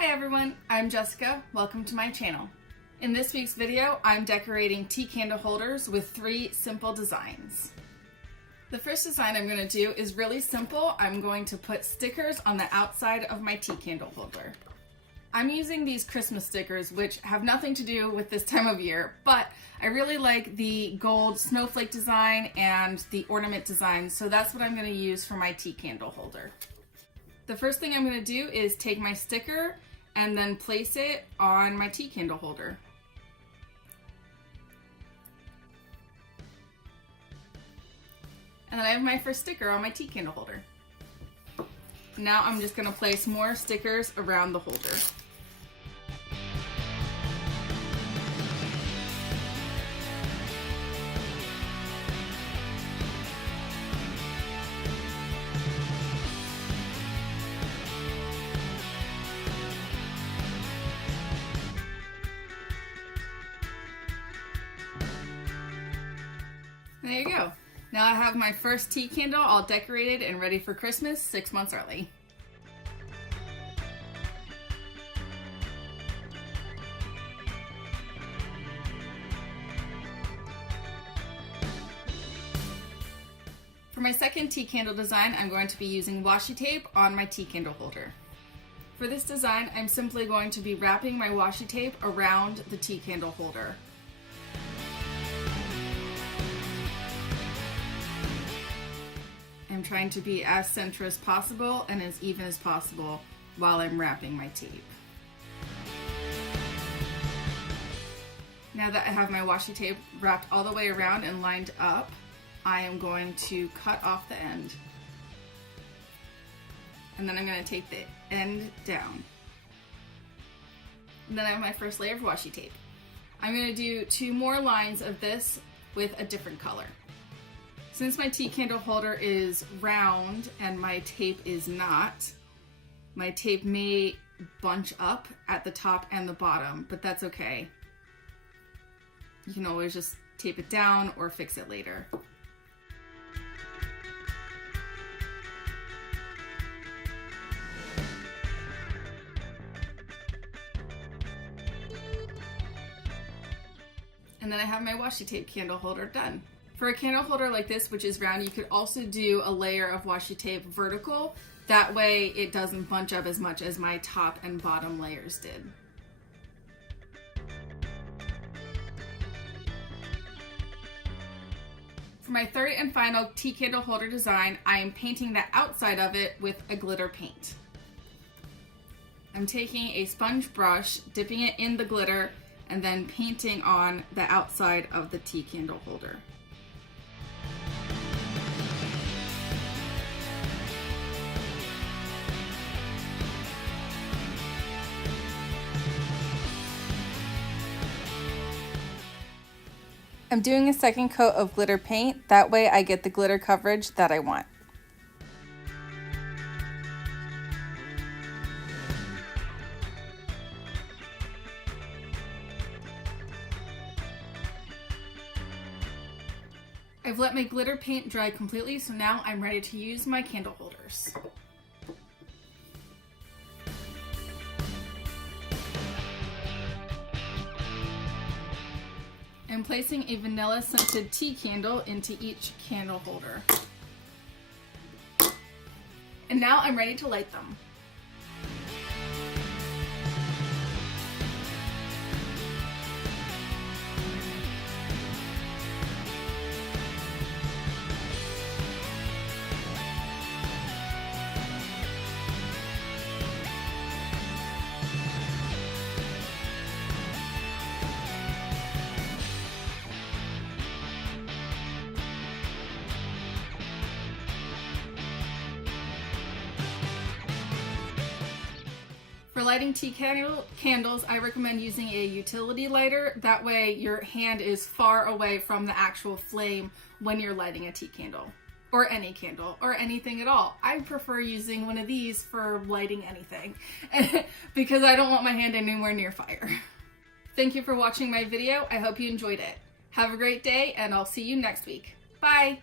Hi everyone, I'm Jessica. Welcome to my channel. In this week's video, I'm decorating tea candle holders with 3 simple designs. The first design I'm going to do is really simple. I'm going to put stickers on the outside of my tea candle holder. I'm using these Christmas stickers, which have nothing to do with this time of year, but I really like the gold snowflake design and the ornament design, so that's what I'm going to use for my tea candle holder. The first thing I'm going to do is take my sticker and then place it on my tea candle holder. And then I have my first sticker on my tea candle holder. Now I'm just going to place more stickers around the holder. There you go. Now I have my first tea candle all decorated and ready for Christmas 6 months early. For my second tea candle design, I'm going to be using washi tape on my tea candle holder. For this design, I'm simply going to be wrapping my washi tape around the tea candle holder. I'm trying to be as center as possible and as even as possible while I'm wrapping my tape. Now that I have my washi tape wrapped all the way around and lined up, I am going to cut off the end. And then I'm going to tape the end down. And then I have my first layer of washi tape. I'm going to do 2 more lines of this with a different color. Since my tea candle holder is round and my tape is not, my tape may bunch up at the top and the bottom, but that's okay. You can always just tape it down or fix it later. And then I have my washi tape candle holder done. For a candle holder like this, which is round, you could also do a layer of washi tape vertical. That way it doesn't bunch up as much as my top and bottom layers did. For my third and final tea candle holder design, I am painting the outside of it with a glitter paint. I'm taking a sponge brush, dipping it in the glitter, and then painting on the outside of the tea candle holder. I'm doing a second coat of glitter paint, that way I get the glitter coverage that I want. I've let my glitter paint dry completely, so now I'm ready to use my candle holders. I'm placing a vanilla scented tea candle into each candle holder. And now I'm ready to light them. For lighting tea candles, I recommend using a utility lighter. That way your hand is far away from the actual flame when you're lighting a tea candle. Or any candle, or anything at all. I prefer using one of these for lighting anything, because I don't want my hand anywhere near fire. Thank you for watching my video. I hope you enjoyed it. Have a great day, and I'll see you next week. Bye!